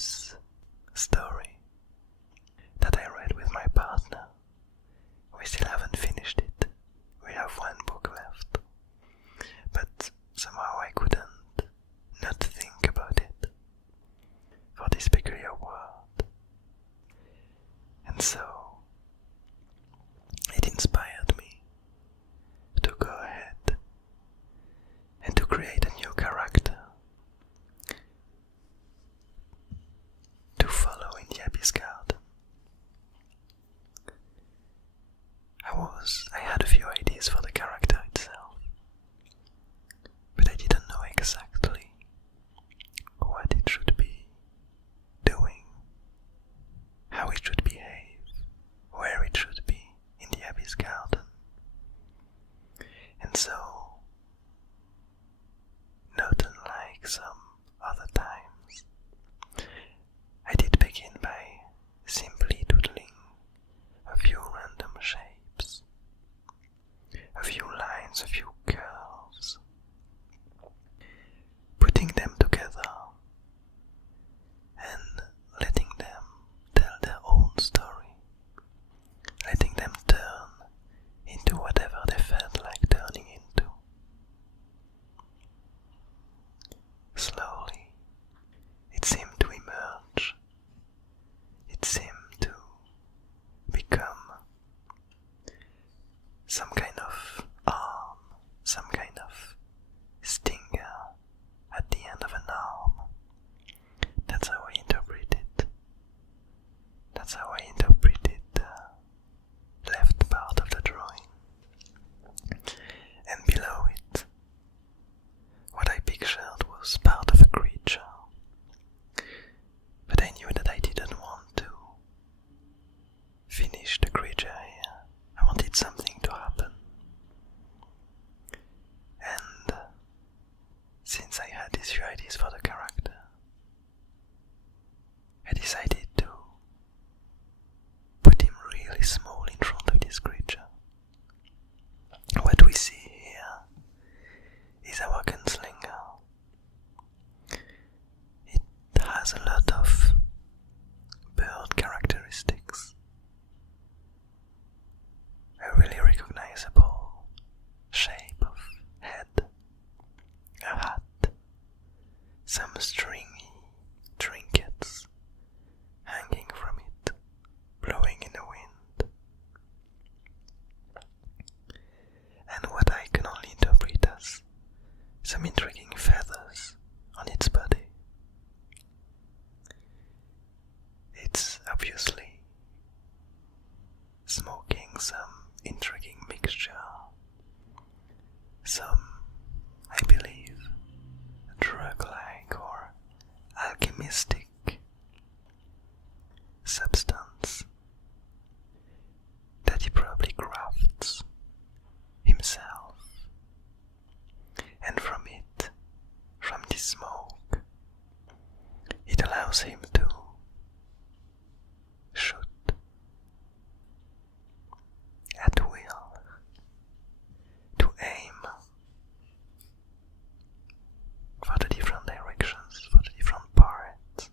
this story that I read with my partner. We still haven't finished it. We have one book left. But somehow I couldn't not think about it for this peculiar word. And so it inspired me to go ahead and to create a new character to follow in the Abyss Garden. I had a few ideas for the character itself, but I didn't know exactly what it should be doing, how it should behave, where it should be in the Abyss Garden. And so, not unlike some other times, I did begin by simply doodling a few random shapes, a few lines, a few curves, putting them together and letting them tell their own story, letting them turn into whatever they felt like turning into. Slowly, it seemed to emerge. It seemed to become some kind of arm, some kind of stinger at the end of an arm. That's how I interpret it. That's how I interpreted the left part of the drawing. And below it, what I pictured was part of a creature. But I knew that I didn't want to finish the creature here. I wanted something to happen. And since I had these few ideas for the character, I decided to put him really small in front of this creature. What we see here is our Gunslinger. It has a lot of bird characteristics. A really recognizable shape of head, a hat, some stringy trinkets hanging from it, blowing in the wind. And what I can only interpret as some intriguing feathers on its body. It's obviously smoking some intriguing mixture, some, I believe, drug-like or alchemistic substance that he probably crafts himself. And from it, from this smoke, it allows him to shoot at will, to aim for the different directions, for the different parts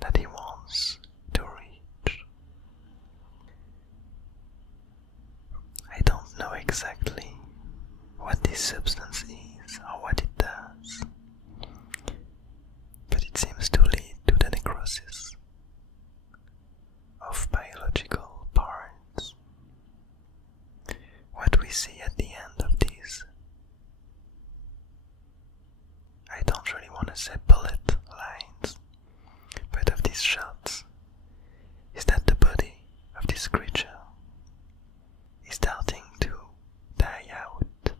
that he wants to reach. I don't know exactly what this substance is or what it does, but it seems to lead to the necrosis of biological parts. What we see at the end of these, I don't really want to say bullet lines, but of these shots, is that the body of this creature is starting to die out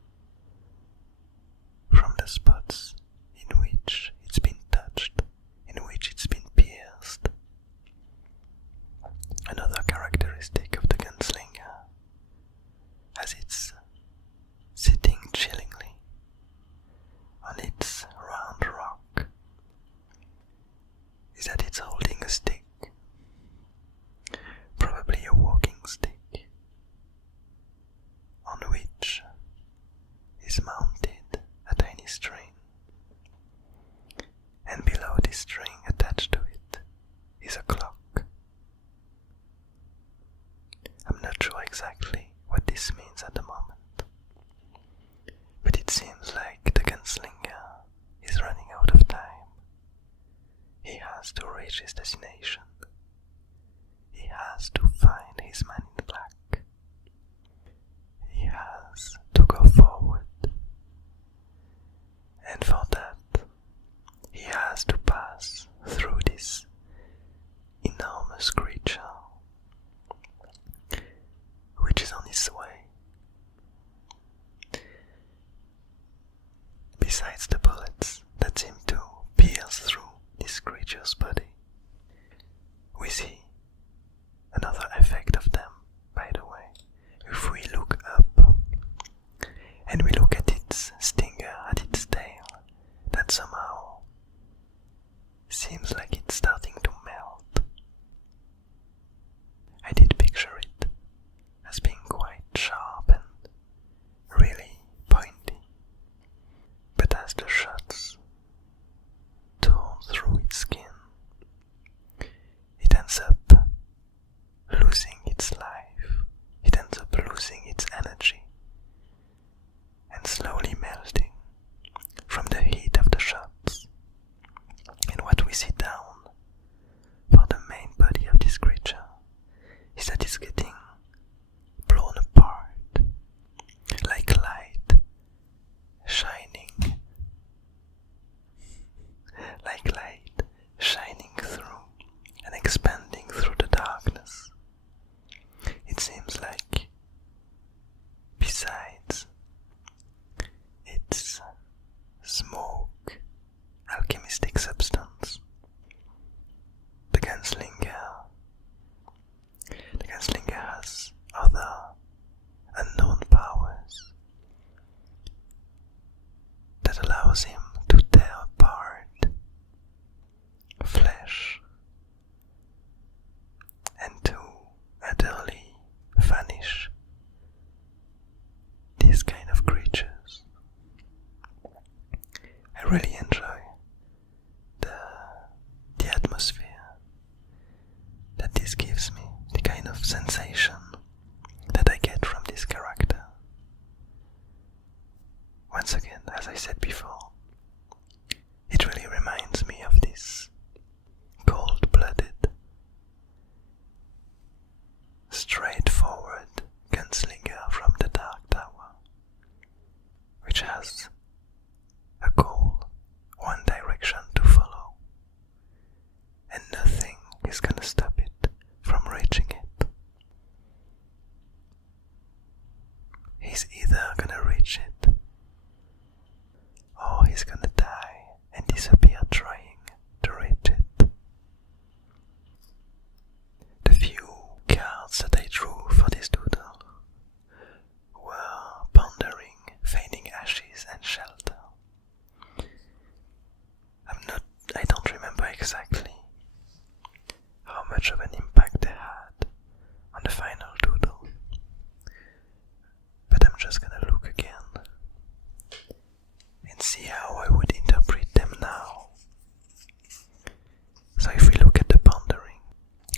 from the spots in which it's been touched, in which it's been pierced. Another characteristic of the Gunslinger, as it's sitting chillingly on its round rock, is that it's holding a stick has to reach his destination. He has to find his man in black. He has to go forward. And for that, he has to pass through this enormous creature, which is on his way. Besides the bullets that seem to pierce through this creature's body, we see another effect of them, by the way. If we look up and we look at its stinger, at its tail, that somehow seems like it's starting to melt. I did picture it as being quite sharp and really pointy, but as the shots torn through its skin, it ends up losing its life, it ends up losing its energy, and slowly melting from the heat of the shots. And what we see down for the main body of this creature is that it's getting blown apart, like light shining, through and expanding through the darkness. It seems like, besides its smoke, alchemistic substance, the Gunslinger has other unknown powers that allows him to tear apart flesh and to utterly vanish these kind of creatures. I really enjoy the atmosphere that this gives me, the kind of sensation that I get from this character. Once again, as I said before, it really reminds me of this cold-blooded, straightforward gunslinger from the Dark Tower, which has a goal, one direction to follow, and nothing is gonna stop it from reaching it. He's either gonna reach it, or he's gonna die and disappear trying to reach it. The few cards that I drew for this doodle were pondering, feigning ashes, and shelter. I don't remember exactly how much of an impact they had on the final doodle, but I'm just gonna look again and see how I would interpret them now. So if we look at the pondering,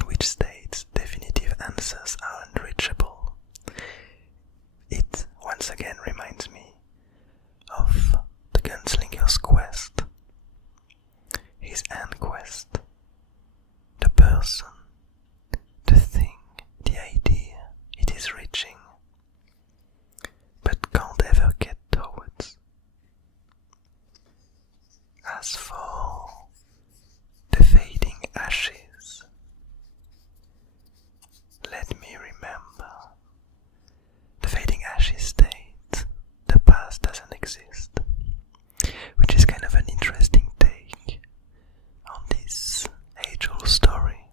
which states definitive answers are unreachable, it once again reminds me of the Gunslinger's quest, his end quest, the person, the thing, the idea it is reaching, but can't ever get towards. As for the fading ashes, let me remember. The fading ashes state the past doesn't exist, which is kind of an interesting take on this age-old story.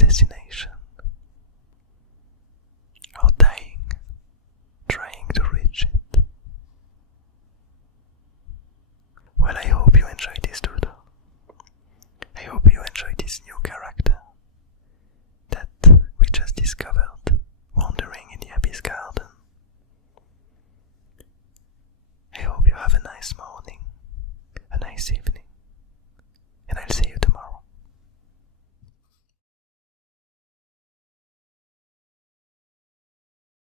destination, or dying trying to reach it. Well, I hope you enjoyed this doodle. I hope you enjoyed this new character that we just discovered wandering in the Abyss Garden. I hope you have a nice morning, a nice evening,